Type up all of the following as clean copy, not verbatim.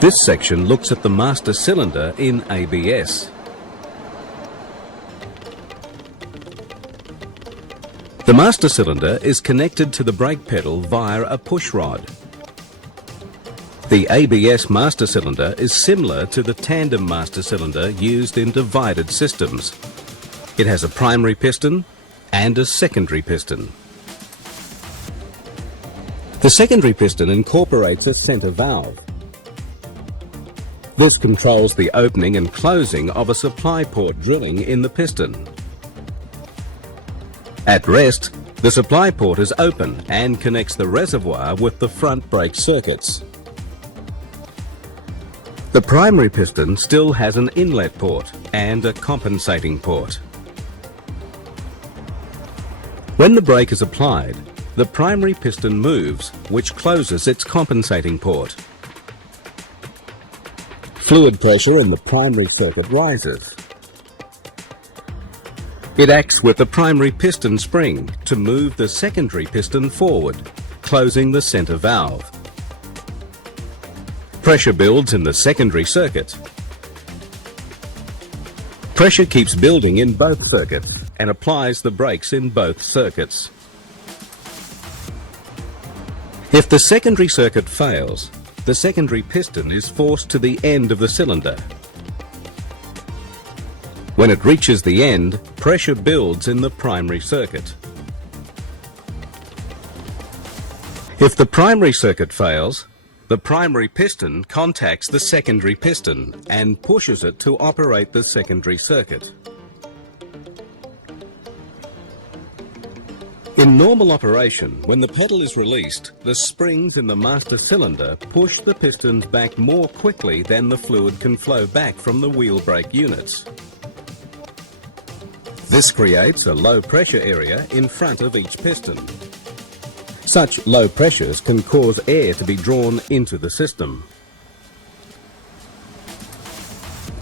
This section looks at the master cylinder in ABS. The master cylinder is connected to the brake pedal via a push rod. The ABS master cylinder is similar to the tandem master cylinder used in divided systems. It has a primary piston and a secondary piston. The secondary piston incorporates a center valve. This controls the opening and closing of a supply port drilling in the piston. At rest, the supply port is open and connects the reservoir with the front brake circuits. The primary piston still has an inlet port and a compensating port. When the brake is applied, the primary piston moves, which closes its compensating port. Fluid pressure in the primary circuit rises. It acts with the primary piston spring to move the secondary piston forward, closing the center valve. Pressure builds in the secondary circuit. Pressure keeps building in both circuits and applies the brakes in both circuits. If the secondary circuit fails, the secondary piston is forced to the end of the cylinder. When it reaches the end, pressure builds in the primary circuit. If the primary circuit fails, the primary piston contacts the secondary piston and pushes it to operate the secondary circuit. In normal operation, when the pedal is released, the springs in the master cylinder push the pistons back more quickly than the fluid can flow back from the wheel brake units. This creates a low pressure area in front of each piston. Such low pressures can cause air to be drawn into the system.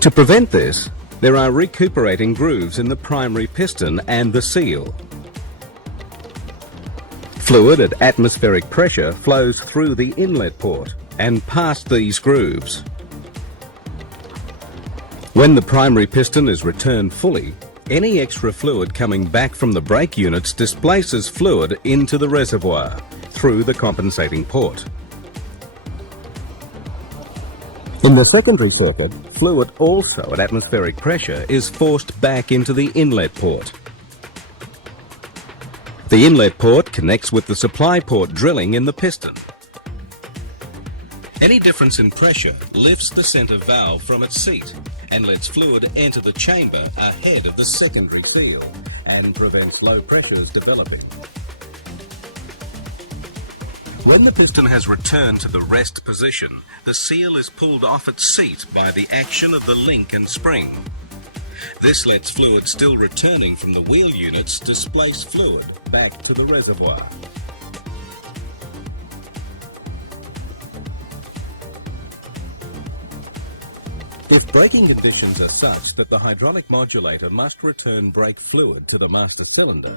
To prevent this, there are recuperating grooves in the primary piston and the seal. Fluid at atmospheric pressure flows through the inlet port and past these grooves. When the primary piston is returned fully, any extra fluid coming back from the brake units displaces fluid into the reservoir through the compensating port. In the secondary circuit, fluid also at atmospheric pressure is forced back into the inlet port. The inlet port connects with the supply port drilling in the piston. Any difference in pressure lifts the center valve from its seat and lets fluid enter the chamber ahead of the secondary seal and prevents low pressures developing. When the piston has returned to the rest position, the seal is pulled off its seat by the action of the link and spring. This lets fluid still returning from the wheel units displace fluid back to the reservoir. If braking conditions are such that the hydraulic modulator must return brake fluid to the master cylinder,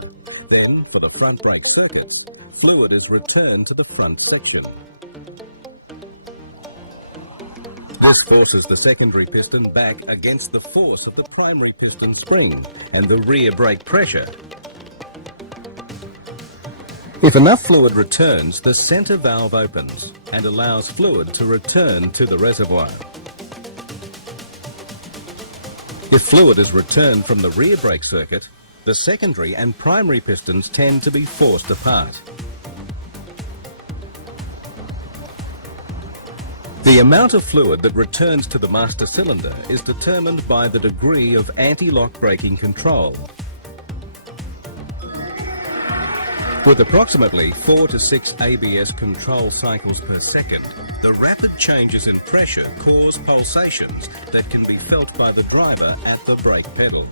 then for the front brake circuits, fluid is returned to the front section. This forces the secondary piston back against the force of the primary piston spring and the rear brake pressure. If enough fluid returns, the center valve opens and allows fluid to return to the reservoir. If fluid is returned from the rear brake circuit, the secondary and primary pistons tend to be forced apart. The amount of fluid that returns to the master cylinder is determined by the degree of anti-lock braking control. With approximately 4 to 6 ABS control cycles per second, the rapid changes in pressure cause pulsations that can be felt by the driver at the brake pedal.